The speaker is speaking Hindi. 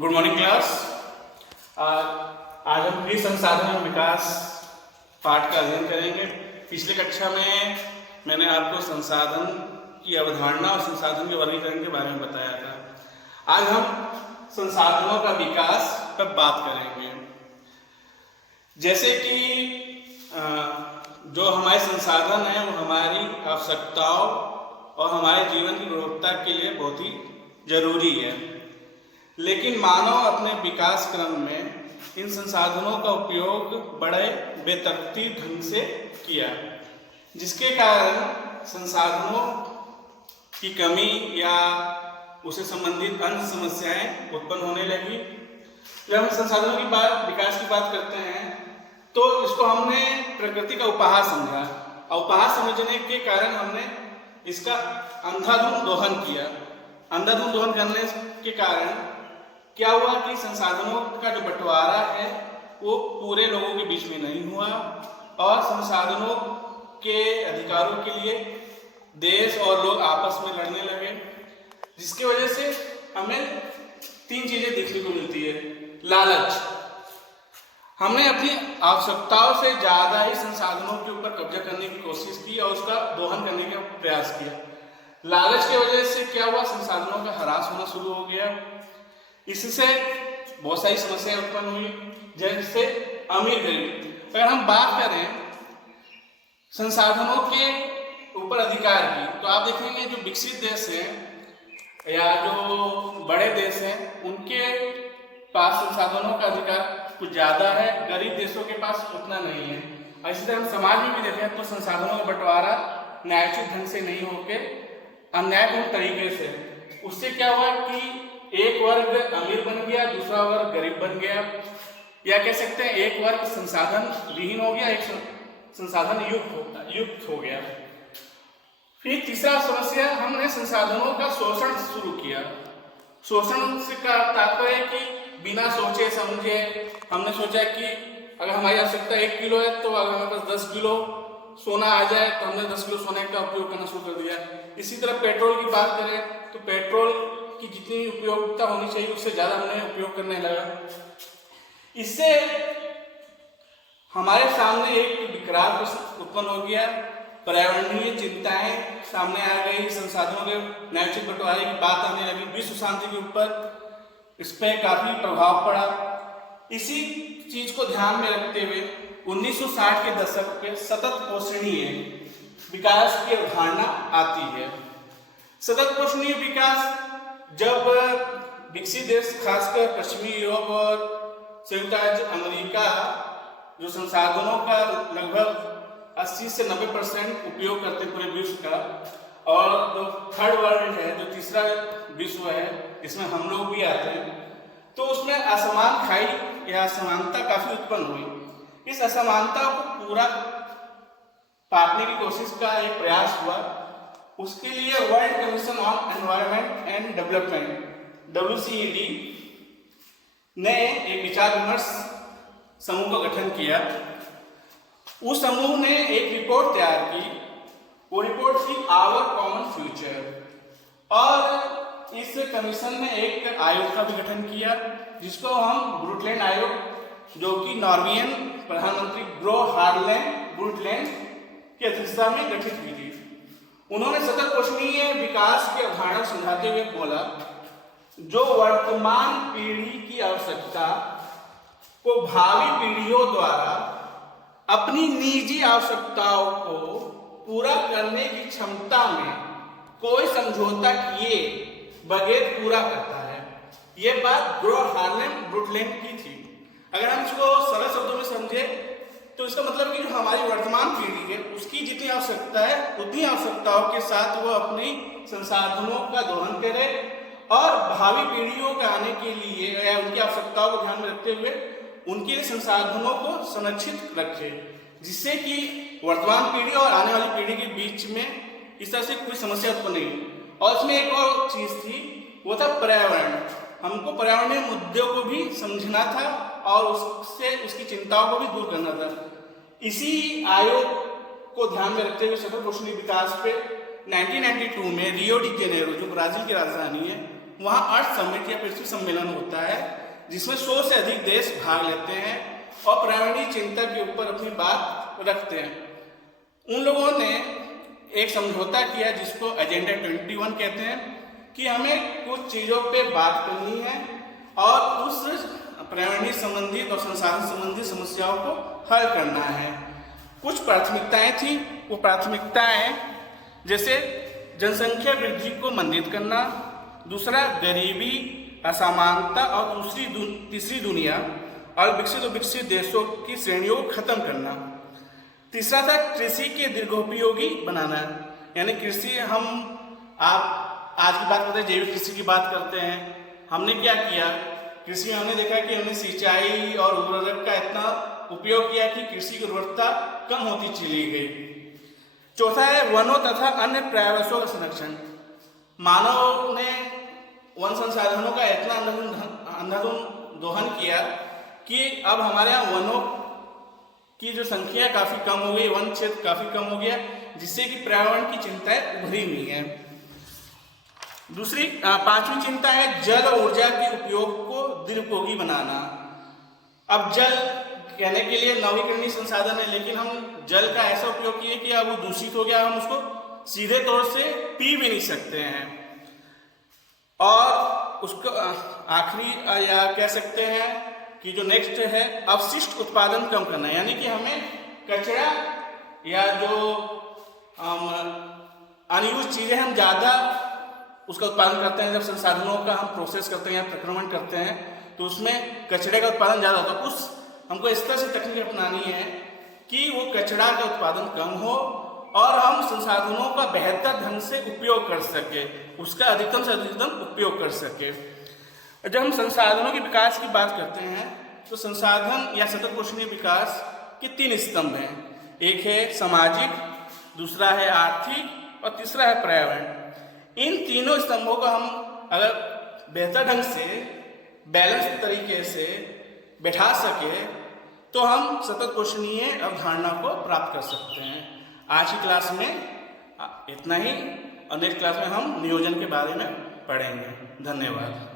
Good morning class. आज हम कृषि संसाधन और विकास पाठ का अध्ययन करेंगे। पिछले कक्षा में मैंने आपको संसाधन की अवधारणा और संसाधन के वर्गीकरण के बारे में बताया था। आज हम संसाधनों का विकास पर बात करेंगे। जैसे कि जो हमारे संसाधन हैं वो हमारी आवश्यकताओं और हमारे जीवन की गुणवत्ता के लिए बहुत ही जरूरी है, लेकिन मानव अपने विकास क्रम में इन संसाधनों का उपयोग बड़े बेतरतीब ढंग से किया, जिसके कारण संसाधनों की कमी या उससे संबंधित अन्य समस्याएं उत्पन्न होने लगी। जब हम संसाधनों की विकास की बात करते हैं तो इसको हमने प्रकृति का उपहार समझा, और उपहार समझने के कारण हमने इसका अंधाधुंध दोहन किया। अंधाधुंध दोहन करने के कारण क्या हुआ कि संसाधनों का जो बंटवारा है वो पूरे लोगों के बीच में नहीं हुआ, और संसाधनों के अधिकारों के लिए देश और लोग आपस में लड़ने लगे, जिसकी वजह से हमें तीन चीजें देखने को मिलती है। लालच, हमने अपनी आवश्यकताओं से ज्यादा ही संसाधनों के ऊपर कब्जा करने की कोशिश की और उसका दोहन करने का प्रयास किया। लालच की वजह से क्या हुआ, संसाधनों का ह्रास होना शुरू हो गया। इससे बहुत सारी समस्याएं उत्पन्न हुई, जैसे अमीर गरीब। अगर हम बात करें संसाधनों के ऊपर अधिकार की, तो आप देखेंगे जो विकसित देश हैं या जो बड़े देश हैं उनके पास संसाधनों का अधिकार कुछ ज्यादा है, गरीब देशों के पास उतना नहीं है। इसी तरह हम समाज में भी देखें तो संसाधनों का बंटवारा न्यायोचित ढंग से नहीं होकर अन्यायपूर्ण तरीके से, उससे क्या हुआ कि एक वर्ग अमीर बन गया, दूसरा वर्ग गरीब बन गया, या कह सकते हैं एक वर्ग संसाधन विहीन हो गया, एक संसाधन युक्त हो गया। फिर तीसरा समस्या, हमने संसाधनों का शोषण शुरू किया। शोषण से का तात्पर्य है कि बिना सोचे समझे हमने सोचा कि अगर हमारी आवश्यकता 1 किलो है तो अगर हमारे पास 10 किलो सोना आ जाए तो हमने 10 किलो सोने का उपयोग करना शुरू कर दिया। इसी तरह पेट्रोल की बात करें तो पेट्रोल की जितनी उपयोगिता होनी चाहिए उससे ज्यादा हमने उपयोग करने लगा। इससे हमारे सामने एक विकराल प्रश्न उत्पन्न हो गया, पर्यावरणीय चिंताएं सामने आ गई, संसाधनों के न्यायोचित बंटवारे की बात आने लगी, विश्व शांति के ऊपर इस पर काफी प्रभाव पड़ा। इसी चीज को ध्यान में रखते हुए 1960 के दशक पे सतत पोषणीय विकास की अवधारणा आती है। सतत पोषणीय विकास जब विकसित देश खासकर पश्चिमी यूरोप और संयुक्त राज्य अमेरिका जो संसाधनों का लगभग 80 से 90% उपयोग करते पूरे विश्व का, और जो थर्ड वर्ल्ड है, जो तीसरा विश्व है, इसमें हम लोग भी आते हैं, तो उसमें असमान खाई या असमानता काफी उत्पन्न हुई। इस असमानता को पूरा पाटने की कोशिश का एक प्रयास हुआ। उसके लिए world commission on environment and development WCED ने एक विचार विमर्श समूह का गठन किया। उस समूह ने एक रिपोर्ट तैयार की, वो रिपोर्ट थी आवर कॉमन फ्यूचर, और इस कमीशन ने एक आयोग का भी गठन किया जिसको हम ब्रुटलैंड आयोग, जो कि नॉर्वेजियन प्रधानमंत्री ग्रो हार्लेम ब्रुटलैंड की अध्यक्षता में गठित हुई थी। उन्होंने सतत पोषणीय विकास की अवधारणा समझाते हुए बोला, जो वर्तमान पीढ़ी की आवश्यकता को भावी पीढ़ियों द्वारा अपनी निजी आवश्यकताओं को पूरा करने की क्षमता में कोई समझौता किए बगैर पूरा करता है। यह बात ग्रो हार्लेम ब्रुटलैंड की थी। अगर हम इसको सरल शब्दों में समझे तो इसका मतलब कि जो हमारी वर्तमान पीढ़ी है उसकी जितनी आवश्यकता है उतनी आवश्यकताओं के साथ वो अपनी संसाधनों का दोहन करे, और भावी पीढ़ियों के आने के लिए या उनकी आवश्यकताओं को ध्यान में रखते हुए उनके लिए संसाधनों को संरक्षित रखे, जिससे कि वर्तमान पीढ़ी और आने वाली पीढ़ी के बीच में इस तरह से कोई समस्या उत्पन्न नहीं हुई। और इसमें एक और चीज थी, वो था पर्यावरण। हमको पर्यावरणीय मुद्दों को भी समझना था और उससे उसकी चिंताओं को भी दूर करना था। इसी आयोग को ध्यान में रखते हुए सतत पोषणीय विकास पे 1992 में रियो डी जेनेरो, जो ब्राजील की राजधानी है, वहाँ अर्थ समिट या पृथ्वी सम्मेलन होता है, जिसमें 100 से अधिक देश भाग लेते हैं और पर्यावरणीय चिंता के ऊपर अपनी बात रखते हैं। उन लोगों ने एक समझौता किया जिसको एजेंडा 21 कहते हैं, कि हमें कुछ चीज़ों पे बात करनी है और उस पर्यावरणीय संबंधित और संसाधन संबंधी समस्याओं को हल करना है। कुछ प्राथमिकताएं थी। वो प्राथमिकताएं जैसे जनसंख्या वृद्धि को मंदित करना, दूसरा गरीबी, असमानता और तीसरी दुनिया और विकसित देशों की श्रेणियों को खत्म करना। तीसरा था कृषि के दीर्घोपयोगी बनाना, यानी कृषि आप आज की बात करते हैं, जैविक कृषि की बात करते हैं। हमने क्या किया, कृषि में हमने देखा कि हमने सिंचाई और उर्वरक का इतना उपयोग किया कि कृषि की उर्वरकता कम होती चली गई। चौथा है वनों तथा अन्य पर्यावरणों का संरक्षण। मानव ने वन संसाधनों का इतना अंधाधुंध दोहन किया कि अब हमारे यहाँ वनों की जो संख्या काफी कम हो गई, वन क्षेत्र काफी कम हो गया, जिससे कि पर्यावरण की चिंताएं उभरी हुई है। दूसरी पांचवी चिंता है जल और ऊर्जा के उपयोग को दीर्घोपयोगी बनाना। अब जल कहने के लिए नवीकरणीय संसाधन है, लेकिन हम जल का ऐसा उपयोग किए कि अब वो दूषित हो गया, हम उसको सीधे तौर से पी भी नहीं सकते हैं। और उसको आखिरी या कह सकते हैं कि जो नेक्स्ट है अवशिष्ट उत्पादन कम करना, यानी कि हमें कचरा या जो अनयूज चीजें हम ज्यादा उसका उत्पादन करते हैं। जब संसाधनों का हम प्रोसेस करते हैं या प्रक्रमण करते हैं तो उसमें कचरे का उत्पादन ज़्यादा होता है। हमको इस तरह से तकनीक अपनानी है कि वो कचरा का उत्पादन कम हो और हम संसाधनों का बेहतर ढंग से उपयोग कर सके, उसका अधिकतम से अधिकतम उपयोग कर सके। जब हम संसाधनों के विकास की बात करते हैं तो संसाधन या सतत पोषणीय विकास के 3 स्तंभ हैं। एक है सामाजिक, दूसरा है आर्थिक और तीसरा है पर्यावरण। इन तीनों स्तंभों को हम अगर बेहतर ढंग से बैलेंस तरीके से बैठा सके तो हम सतत पोषणीय अवधारणा को प्राप्त कर सकते हैं। आज की क्लास में इतना ही, और नेक्स्ट क्लास में हम नियोजन के बारे में पढ़ेंगे। धन्यवाद।